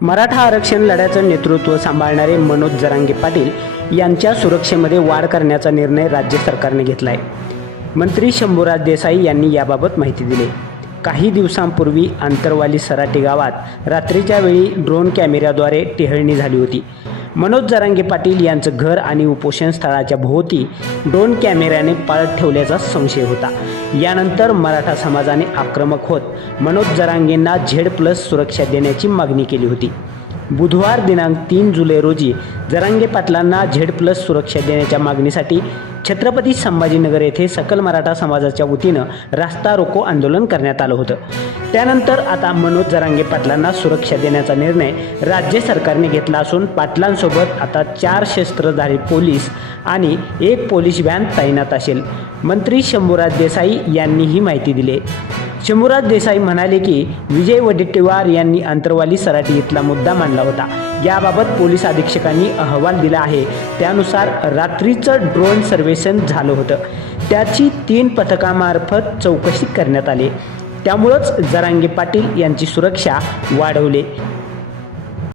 मराठा आरक्षण लढ्याचं नेतृत्व सांभाळणारे मनोज जरांगे पाटील यांच्या सुरक्षेमध्ये वाढ करण्याचा निर्णय राज्य सरकारने घेतला आहे मंत्री शंभूराज देसाई यांनी याबाबत माहिती दिली. काही दिवसांपूर्वी आंतरवाली सराटी गावात रात्रीच्या वेळी ड्रोन कॅमेऱ्याद्वारे टेहळणी झाली होती. मनोज जरांगे पाटील यांचं घर आणि उपोषण स्थळाच्या भोवती ड्रोन कॅमेऱ्याने पाळत ठेवल्याचा संशय होता. यानंतर मराठा समाजाने आक्रमक होत मनोज जरांगेंना झेड प्लस सुरक्षा देण्याची मागणी केली होती. बुधवार दिनांक तीन जुलै रोजी जरांगे पाटलांना झेड प्लस सुरक्षा देण्याच्या मागणीसाठी छत्रपती संभाजीनगर येथे सकल मराठा समाजाच्या वतीनं रास्ता रोको आंदोलन करण्यात आलं होतं. त्यानंतर आता मनोज जरांगे पाटलांना सुरक्षा देण्याचा निर्णय राज्य सरकारने घेतला असून पाटलांसोबत आता चार शस्त्रधारी पोलीस आणि एक पोलीस व्हॅन तैनात असेल. मंत्री शंभूराज देसाई यांनी ही माहिती दिली. शंभूराज देसाई म्हणाले की विजय वडेट्टीवार यांनी अंतरवाली सराटी इथला मुद्दा मांडला होता. याबाबत पोलीस अधीक्षकांनी अहवाल दिला आहे. त्यानुसार रात्रीचं ड्रोन सर्वेक्षण झालं होतं. त्याची तीन पथकामार्फत चौकशी करण्यात आली. त्यामुळंच जरांगे पाटील यांची सुरक्षा वाढवली.